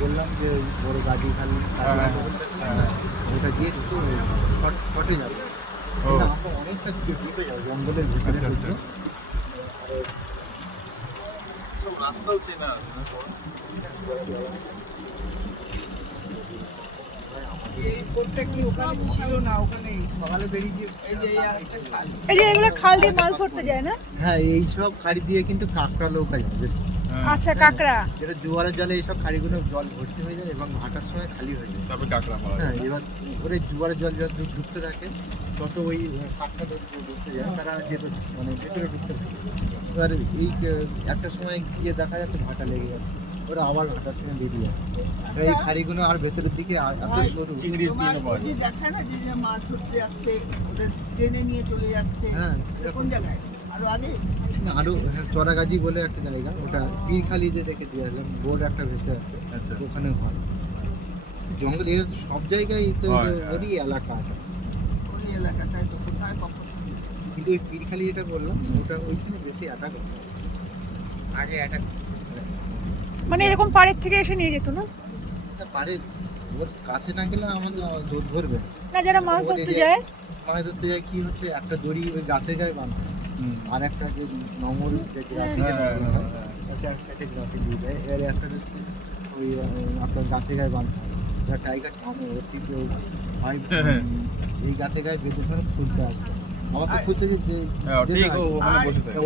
বললাম যে ওই বড় গাড়ি খালি ওটা দিয়ে একটু শর্টে যাবে, কিন্তু আমরা অনেকটা ঢুকে যাবো জঙ্গলের ভিতরে। সব রাস্তাও চেনা এই যে এগুলো খাল দিয়ে মাছ ধরতে যায় না? হ্যাঁ, এইসব খাড়ি দিয়ে কিন্তু কাঁকড়া নৌকা যায় বেশি। আচ্ছা, কাঁকড়া। যেটা জোয়ারের জলে এইসব খাড়িগুলো জল ভর্তি হয়ে যায় এবং ভাটার সময় খালি হয়ে যায়। তারপর কাঁকড়া পাওয়া যায়। হ্যাঁ, এবার ওরে জোয়ারের জল যত ঢুকতে থাকে তত ওই কাঁকড়া ঢুকতে যায়, তারা যেতে মানে ভেতরে ঢুকতে থাকে। এবার এই একটা সময় গিয়ে দেখা যাচ্ছে ভাটা লেগে যাচ্ছে, ওরা আবার ভাটার সময় বেরিয়ে আসে। এবার এই খাড়িগুলো আর ভেতরের দিকে এত সরু। চিংড়ির দিনও পাওয়া যায়। দেখা না যে যে মাছ ধরতে যাচ্ছে, ওদের ট্রেনে নিয়ে চলে যাচ্ছে। হ্যাঁ, কোন জায়গায়? আরো আগে আরো চড়াগাজি বলে একটা জায়গা, ওটা পীরখালি যে দেখে দিয়ে আসলাম, বোর্ড একটা ভেসে আছে, আচ্ছা। ওখানে হয় জঙ্গল। এর সব জায়গায় তো হয়, ওরই এলাকা আছে, ওই এলাকাটায় তো কোথায় কখন কিন্তু ওই পীরখালি যেটা বললাম ওটা ওইখানে বেশি অ্যাটাক হতো, আগে অ্যাটাক মানে এরকম পাড়ের থেকে এসে নিয়ে যেত না? পারে। ওর কাছে না গেলে আমাদের দৌড় ধরবে না, যারা মাছ ধরতে যায়। মাছ ধরতে যায় কি হচ্ছে, একটা দড়ি ওই গাছে গায়ে বাঁধা, আর একটা যে নঙল যে গ্রাফি এক সাইডে গ্রাফি দিয়ে দেয়, এর একটা হচ্ছে ওই আপনার গাছে গায়ে বাঁধা, টাইগার থামে ওর থেকে ভাই এই গাছে গায়ে বেঁধে ধরে খুলতে আসবে, আমার তো খুলতে যে ঠিক ওখানে বসে থাকে।